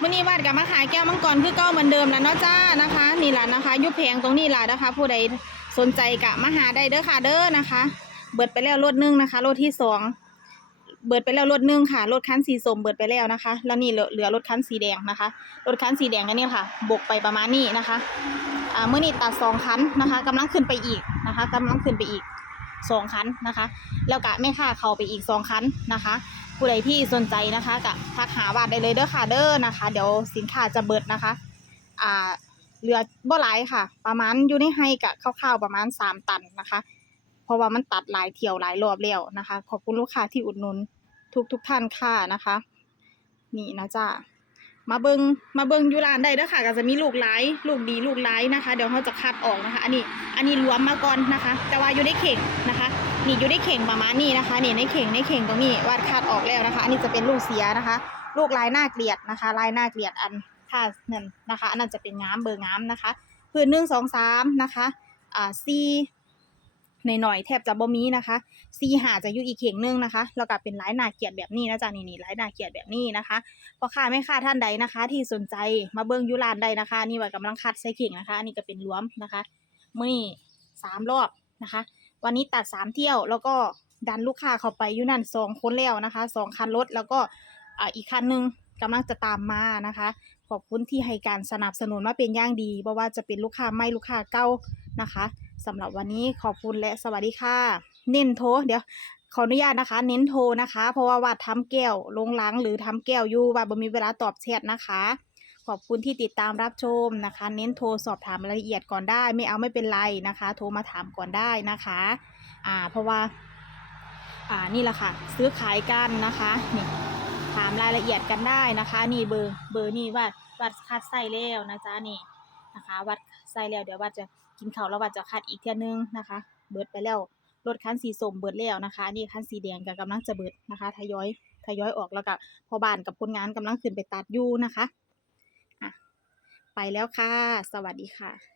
มื่อนี้วาดกับมาขายแก้วมังกรคือเก้าเหมือนเดิมแล้วเนาะจ้านะคะนี่แหละนะคะ ยุบแพงตรงนี้แหละนะคะ ผู้ใดสนใจกะมาหาได้เด้อค่ะเด้อนะคะ เบิดไปแล้วรถหนึงนะคะรถที่สองเบิดไปแล้วรถหนึงค่ะรถคันสีส้มเบิดไปแล้วนะคะ แล้วนี่เหลือรถคันสีแดงนะคะรถคันสีแดงกันเนี่ยค่ะ บกไปประมาณนี้นะคะอ่าเมื่อนี้ตัดสองคันนะคะกำลังขึ้นไปอีกนะคะกำลังขึ้นไปอีกสองคันนะคะ แล้วกะแม่ค่าเข้าไปอีกสองคันนะคะ ผู้ใดที่สนใจนะคะกะทักหาบาทได้เลยเด้อค่ะเด้อนะคะ เดี๋ยวสินค้าจะเบิดนะคะ อ่าเหลือบ่หลายค่ะ ประมาณอยู่ในไฮกะคร่าวๆประมาณสามตันนะคะ เพราะว่ามันตัดหลายเที่ยวหลายรอบแล้วนะคะ ขอบคุณลูกค้าที่อุดหนุนทุกทุกๆท่านค่ะนะคะ นี่นะจ๊ะ มาเบิงมาเบิงยูรานได้เด้อค่ะ ก็จะมีลูกหลายลูกดีลูกหลายนะคะ เดี๋ยวเขาจะคัดออกนะคะ อันนี้อันนี้รวมมาก่อนนะคะ แต่ว่าอยู่ในเข่งนะคะนี่อยู่ในเข่งประมาณนี้นะคะนี่ในเข่งในเข่งตรงนี้วาดคัดออกแล้วนะคะ อันนี้จะเป็นลูกเสียนะคะ ลูกลายหน้าเกลียดนะคะลายหน้าเกลียดอันท่านั่นนะคะ อันนั้นจะเป็นงามเบอร์งามนะคะ พื้นหนึ่งสองสามนะคะอ่าซี หน่อยๆแทบจะบ่มีนะคะซีหาจะอยู่อีกเข่งหนึงนะคะ แล้วก็เป็นลายนาเกลียดแบบนี้นะจ๊ะนี่นี่ลายนาเกลียดแบบนี้นะคะพอค่าไม่ค่าท่านใดนะคะ ที่สนใจมาเบิ้งอยูรานใดนะคะ นี่ว่ากำลังคัดใส่เข่งนะคะ อันนี้ก็เป็นรวมนะคะมื่อนี้สามรอบนะคะ วันนี้ตัดสามเที่ยวแล้วก็ดันลูกค้าเข้าไปอยู่นั่นสองคนแล้วนะคะสองคันรถแล้วก็อ่าอีกคันหนึงกำลังจะตามมานะคะ ขอบคุณที่ให้การสนับสนุนมาเป็นอย่างดีเพราะว่าจะเป็นลูกค้าไม่ลูกค้าเก่านะคะ สำหรับวันนี้ขอบคุณและสวัสดีค่ะ เน้นโทรเดี๋ยวขออนุญาตนะคะ เน้นโทรนะคะ เพราะว่าวัดทำแก้วลงหล้างหรือทำแก้วอยู่ว่าบ่มีเวลาตอบแชทนะคะ ขอบคุณที่ติดตามรับชมนะคะ เน้นโทรสอบถามรายละเอียดก่อนได้ ไม่เอาไม่เป็นไรนะคะ โทรมาถามก่อนได้นะคะอ่าเพราะว่าอ่านี่แหละค่ะ ซื้อขายกันนะคะนี่ถามรายละเอียดกันได้นะคะ นี่เบอร์เบอร์นี่วัดวัดคัดไส้แล้วนะจ๊ะนี่ นะคะ วัดไส้แล้วเดี๋ยววัดจะกินข้าวแล้ววัดจะคัดอีกเที่ยนึงนะคะ เบิดไปแล้วรถคันสีส้มเบิดแล้วนะคะนี่คันสีแดงก็กำลังจะเบิดนะคะทยอยทยอยออกแล้วก็พอบ้านกับคนงานกำลังขึ้นไปตัดอยู่นะคะอะไปแล้วค่ะ สวัสดีค่ะ